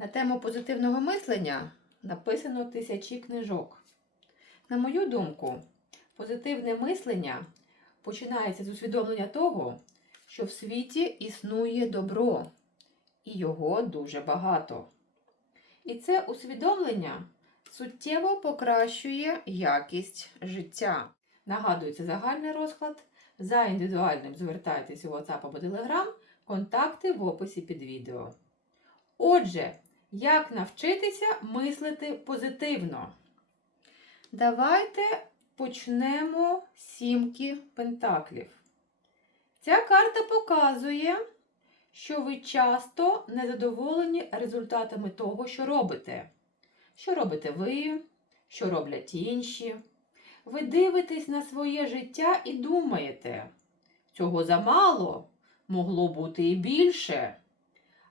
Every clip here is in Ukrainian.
На тему позитивного мислення написано тисячі книжок. На мою думку, позитивне мислення починається з усвідомлення того, що в світі існує добро, і його дуже багато. І це усвідомлення суттєво покращує якість життя. Нагадую, це загальний розклад. За індивідуальним звертайтесь у WhatsApp або Telegram, контакти в описі під відео. Отже, як навчитися мислити позитивно? Давайте почнемо з сімки пентаклів. Ця карта показує, що ви часто незадоволені результатами того, що робите. Що робите ви, що роблять інші. Ви дивитесь на своє життя і думаєте, цього замало, могло бути і більше.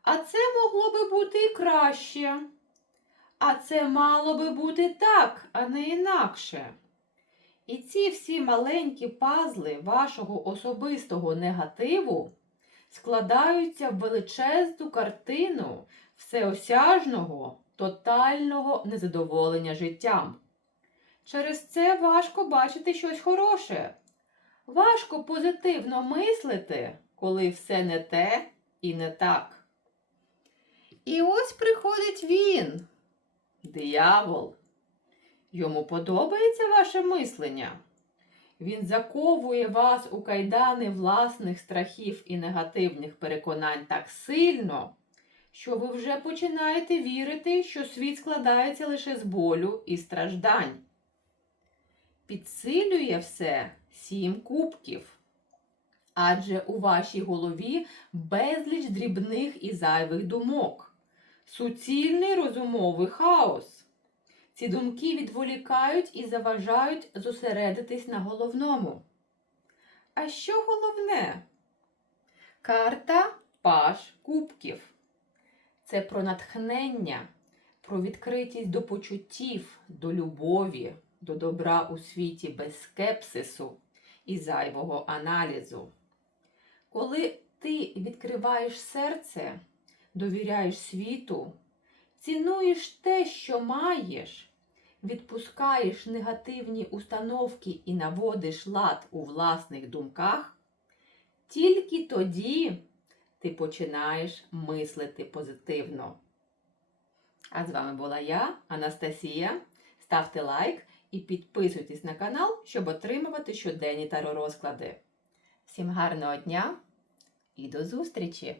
А це могло би бути і краще. А це мало би бути так, а не інакше. І ці всі маленькі пазли вашого особистого негативу складаються в величезну картину всеосяжного, тотального незадоволення життям. Через це важко бачити щось хороше. Важко позитивно мислити, коли все не те і не так. І ось приходить він, диявол. Йому подобається ваше мислення. Він заковує вас у кайдани власних страхів і негативних переконань так сильно, що ви вже починаєте вірити, що світ складається лише з болю і страждань. Підсилює все сім кубків. Адже у вашій голові безліч дрібних і зайвих думок, суцільний розумовий хаос. Ці думки відволікають і заважають зосередитись на головному. А що головне? Карта Паш Кубків. Це про натхнення, про відкритість до почуттів, до любові, до добра у світі без скепсису і зайвого аналізу. Коли ти відкриваєш серце, довіряєш світу, цінуєш те, що маєш, відпускаєш негативні установки і наводиш лад у власних думках, тільки тоді ти починаєш мислити позитивно. А з вами була я, Анастасія. Ставте лайк і підписуйтесь на канал, щоб отримувати щоденні таро розклади. Всім гарного дня і до зустрічі!